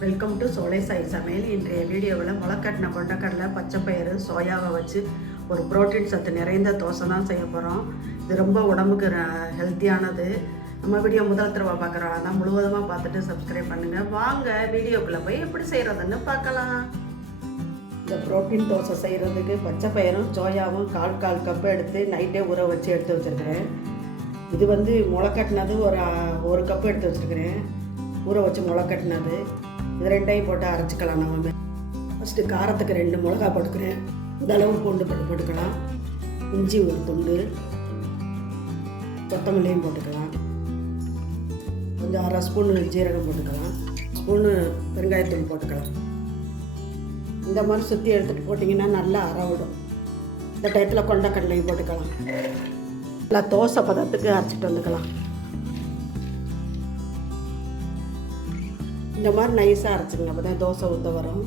Welcome to சோலை சாய் சமையல். இன்றைய வீடியோவில் முளைக்கட்டின கொண்டக்கடலை, பச்சைப்பயிறு, சோயாவை வச்சு ஒரு புரோட்டீன் சத்து நிறைந்த தோசை தான் செய்ய போகிறோம். இது ரொம்ப உடம்புக்கு ஹெல்த்தியானது. நம்ம வீடியோ முதல் தடவை பார்க்குறோம் தான் முழுவதுமாக பார்த்துட்டு சப்ஸ்கிரைப் பண்ணுங்கள். வாங்க வீடியோக்குள்ளே போய் எப்படி செய்கிறதுன்னு பார்க்கலாம். இந்த புரோட்டீன் தோசை செய்கிறதுக்கு பச்சைப்பயிரும் சோயாவும் கால் கப்பு எடுத்து நைட்டே ஊற வச்சு எடுத்து வச்சுருக்கிறேன். இது முளைக்கட்டினது ஒரு கப்பு எடுத்து வச்சுருக்கிறேன். ஊற வச்சு முளைக்கட்டினது இது ரெண்டையும் போட்டு அரைச்சிக்கலாம். நம்ம ஃபஸ்ட்டு காரத்துக்கு 2 மிளகா போட்டுக்கிறேன். இந்த அளவு பூண்டு போட்டுக்கலாம். இஞ்சி ஒரு துண்டு, கொத்தமல்லியும் போட்டுக்கலாம். கொஞ்சம் 1/2 ஸ்பூனு ஜீரகம் போட்டுக்கலாம். ஸ்பூனு பெருங்காயத்தூள் போட்டுக்கலாம். இந்த மாதிரி சுற்றி எடுத்துகிட்டு போட்டிங்கன்னா நல்லா அரைவிடும். இந்த டயத்தில் கொண்டக்கடலையும் போட்டுக்கலாம். நல்லா தோசை பதத்துக்கு அரைச்சிட்டு வந்துக்கலாம். இந்த மாதிரி நைஸாக அரைச்சிக்கங்க, அப்போ தான் தோசை ஊற்ற வரும்.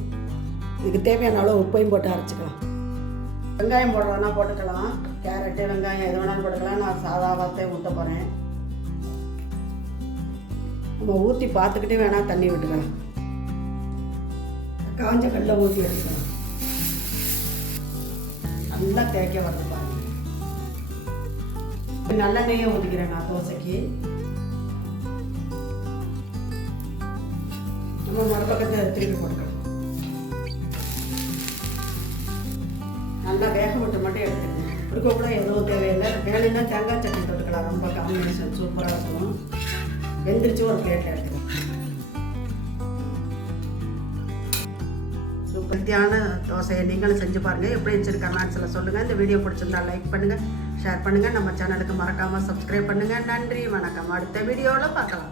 இதுக்கு தேவையான அளவு உப்பையும் போட்டு அரைச்சிக்கலாம். வெங்காயம் போடுறதுனா போட்டுக்கலாம். கேரட்டு, வெங்காயம் எது வேணாலும் போட்டுக்கலாம். நான் சாதாவாகத்தே ஊற்ற போகிறேன். நம்ம ஊற்றி பார்த்துக்கிட்டே வேணால் தண்ணி விட்டுக்கலாம். காஞ்ச கடலை ஊற்றி எடுத்துக்கலாம். நல்லா தேய்க்க வருது பாருங்க. நல்லெண்ணெயே ஊற்றிக்கிறேன் நான் தோசைக்கு. நம்ம மறுபக்கத்தை திருப்பி போட்டுக்கலாம். நல்லா வேக விட்டு மட்டும் எடுத்துக்கணும். கொடுக்க கூட எதுவும் தேவையில்லை. வேலைன்னா தேங்காய் சட்னி தொட்டுக்கலாம். ரொம்ப காம்பினேஷன் சூப்பராக இருக்கும். வெந்திரிச்சு ஒரு பிளேட்டில் எடுத்துக்கலாம். சூப்பர்த்தியான தோசையை நீங்களும் செஞ்சு பாருங்கள். எப்படி இருந்துச்சு கமெண்ட்ஸில் சொல்லுங்கள். இந்த வீடியோ பிடிச்சிருந்தா லைக் பண்ணுங்கள், ஷேர் பண்ணுங்கள். நம்ம சேனலுக்கு மறக்காமல் சப்ஸ்கிரைப் பண்ணுங்கள். நன்றி, வணக்கம். அடுத்த வீடியோவில் பார்க்கலாம்.